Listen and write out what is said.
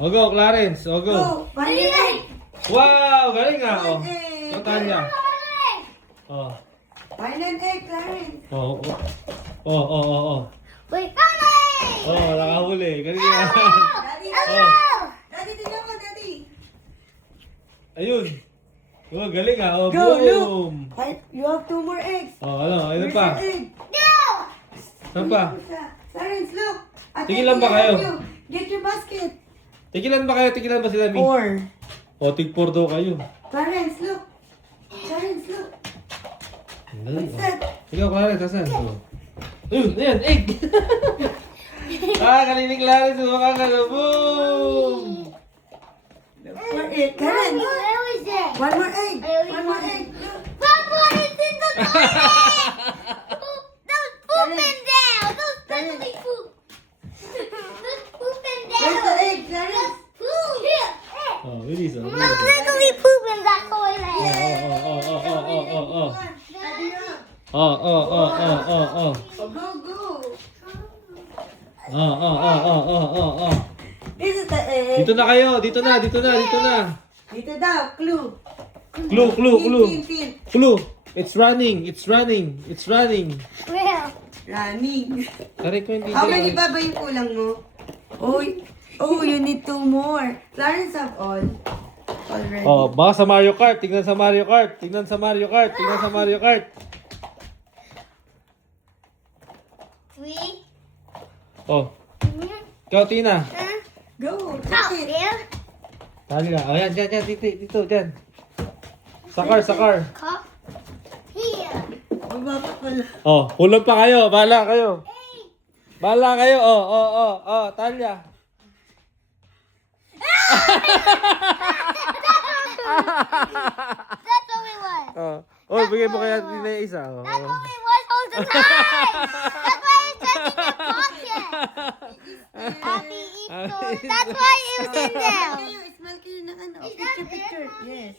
O go, Clarence. O go. Go. Final egg. Wow, galing nga. O. Final egg. O, Tanya. O. Final egg, Clarence. O, o. O. Wait, Mommy! O, nakahuli. Galing nga. Daddy, O. Daddy, tignan mo, Daddy. Ayun. O, galing nga. O, Go, Luke. boom. You have 2 more eggs. O, ano? Ano Where's pa? the egg? No! Ano pa? Clarence, look. Tigilan ba kayo? Get your basket. Tigilan ba kayo? Tigilan ba sila, Mi? 4. O, tig 4 daw kayo. Clarence, look. Clarence, look. Ang galing. What's that? Ikaw, Clarence, asan? O. Ayun, ayan, egg. Galing ni Clarence. Makakala. Boom! 4 egg. Clarence. Where was it? 1 more egg. I only 1 more want egg. it. Look. Papa, it's in the toilet! There's poop in there! There's definitely poop! There's poop in there! Where's the egg, Clarence? Poop! Here! Oh, bilis. Oh, There's literally poop in that toilet! Oh. Daddy, look. Oh. Go, go. Oh. This is the egg. Dito na kayo. Dito na. Dito daw, clue. Clue. Tin. Clue. It's running. Where? Running. Tarik ko hindi. How many pa ba yung kulang mo? Oh, you need 2 more. Clarence have all. Already. Oh, baka sa Mario Kart. Tingnan sa Mario Kart. 3? Oh. Ikaw, Tina. Go, Out take it. there? Tali na. Oh, yan. Dito. Dyan. Sa car. Cup? Here. Baba pa pala. Oh, hulog pa kayo. Bahala kayo. Oh. Talia. That's only one. Oh, bigay mo kaya Tina yung isa. Oh. That's only one all the time. That's why it's just in your pocket. Happy Easter. That's why it was in there. Smell kayo ng ano. Is that Picture. it, Mommy? Yes.